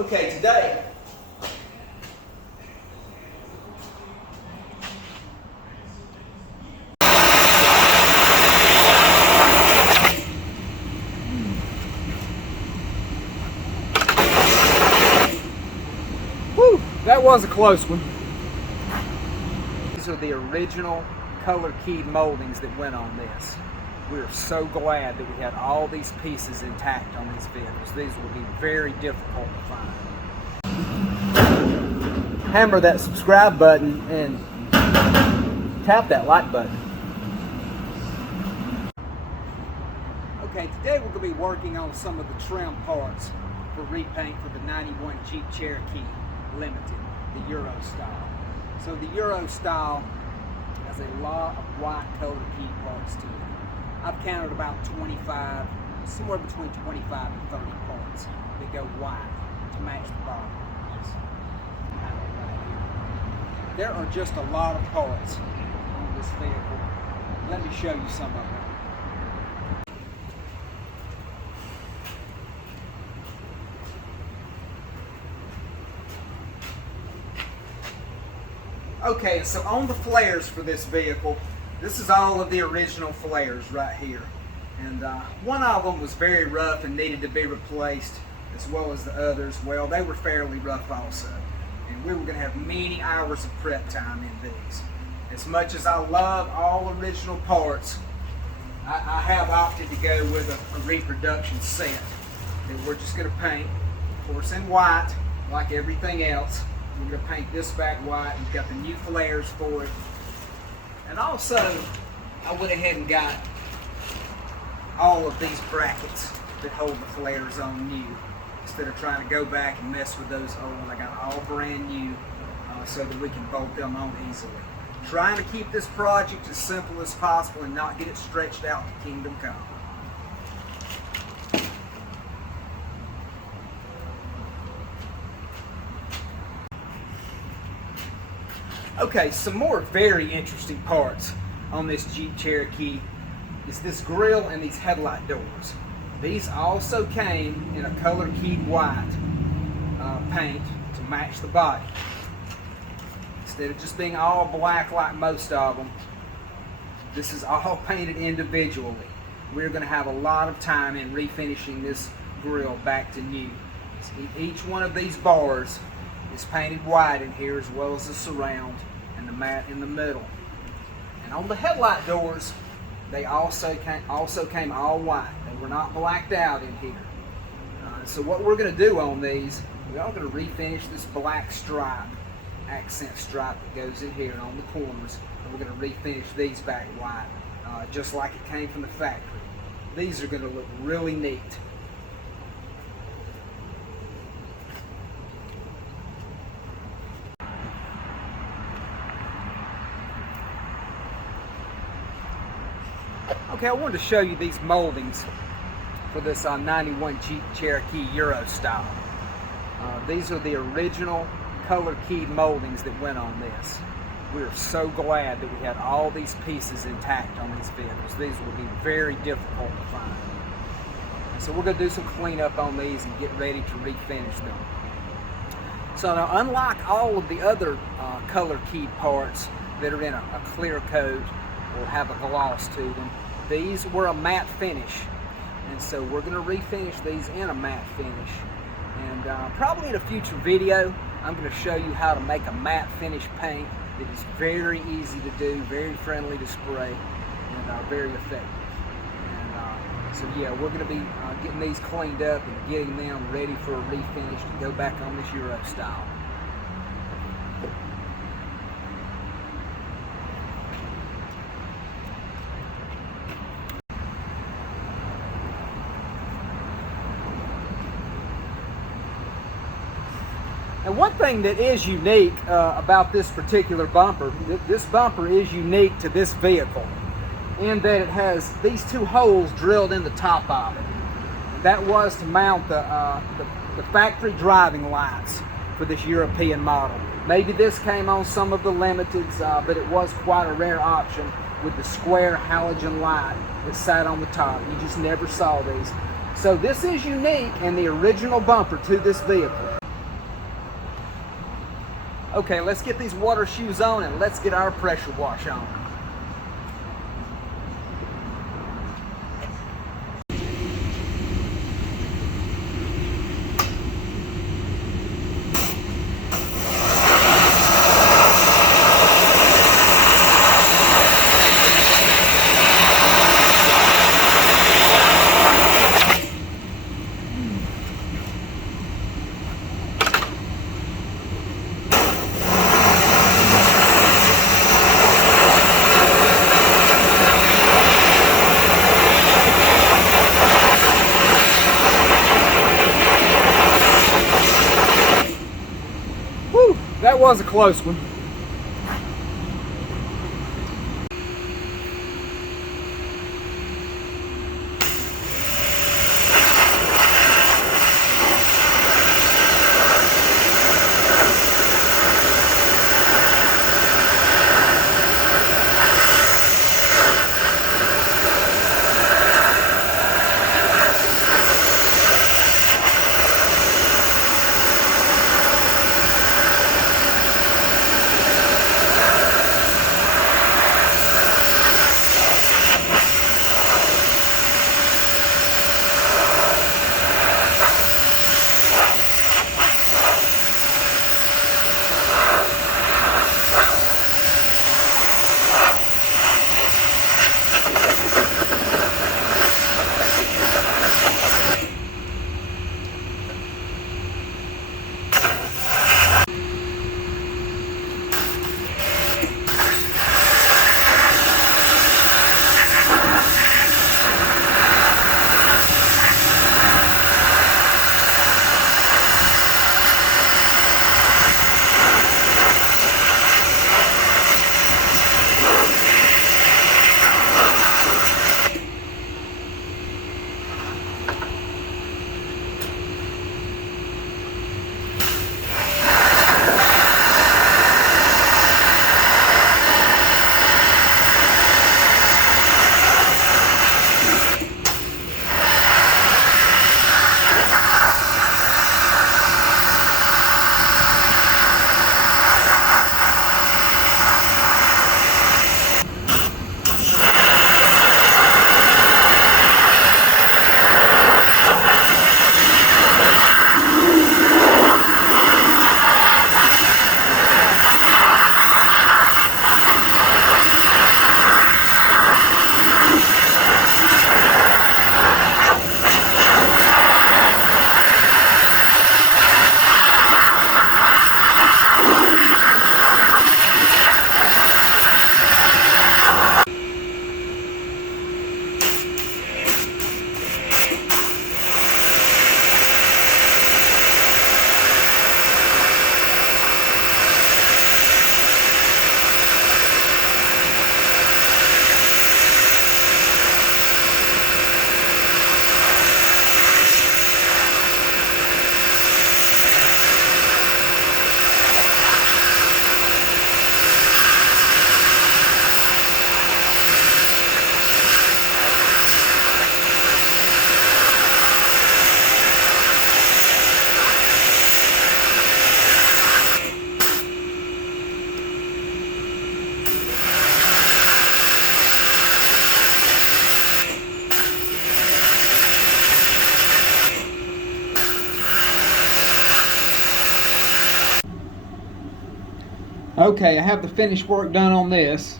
Okay, today that was a close one. These are the original color keyed moldings that went on this. We're so glad that we had all these pieces intact on these vehicles. These will be very difficult to find. Hammer that subscribe button and tap that like button. Okay, today we're going to be working on some of the trim parts for repaint for the 91 Jeep Cherokee Limited, the Euro style. So the Euro style has a lot of white color key parts to it. I've counted about 25, somewhere between 25 and 30 parts that go white to match the body. There are just a lot of parts on this vehicle. Let me show you some of them. Okay, so on the flares for this vehicle, this is all of the original flares right here. And one of them was very rough and needed to be replaced, as well as the others. Well, they were fairly rough also. And we were going to have many hours of prep time in these. As much as I love all original parts, I have opted to go with a reproduction set that we're just going to paint, of course, in white, like everything else. We're going to paint this back white. We've got the new flares for it. And also, I went ahead and got all of these brackets that hold the flares on new. Instead of trying to go back and mess with those old, I got all brand new so that we can bolt them on easily. Trying to keep this project as simple as possible and not get it stretched out to Kingdom Come. Okay, some more very interesting parts on this Jeep Cherokee is this grille and these headlight doors. These also came in a color keyed white paint to match the body. Instead of just being all black like most of them, this is all painted individually. We're going to have a lot of time in refinishing this grille back to new. Each one of these bars is painted white in here, as well as the surround and the mat in the middle. And on the headlight doors, they also came all white. They were not blacked out in here. So what we're going to do on these, we are going to refinish this black stripe, accent stripe that goes in here and on the corners. And we're going to refinish these back white, just like it came from the factory. These are going to look really neat. Okay, I wanted to show you these moldings for this 91 Jeep Cherokee Euro style. These are the original color keyed moldings that went on this. We are so glad that we had all these pieces intact on these vehicles. These will be very difficult to find. So we're going to do some cleanup on these and get ready to refinish them. So now, unlike all of the other color keyed parts that are in a clear coat or have a gloss to them, these were a matte finish, and so we're going to refinish these in a matte finish. And probably in a future video, I'm going to show you how to make a matte finish paint that is very easy to do, very friendly to spray, and very effective. And so yeah, we're going to be getting these cleaned up and getting them ready for a refinish to go back on this Euro style. And one thing that is unique about this particular bumper, this bumper is unique to this vehicle in that it has these two holes drilled in the top of it. And that was to mount the factory driving lights for this European model. Maybe this came on some of the Limiteds, but it was quite a rare option with the square halogen light that sat on the top. You just never saw these. So this is unique in the original bumper to this vehicle. Okay, let's get these water shoes on and let's get our pressure wash on. Whew, that was a close one. Okay, I have the finished work done on this.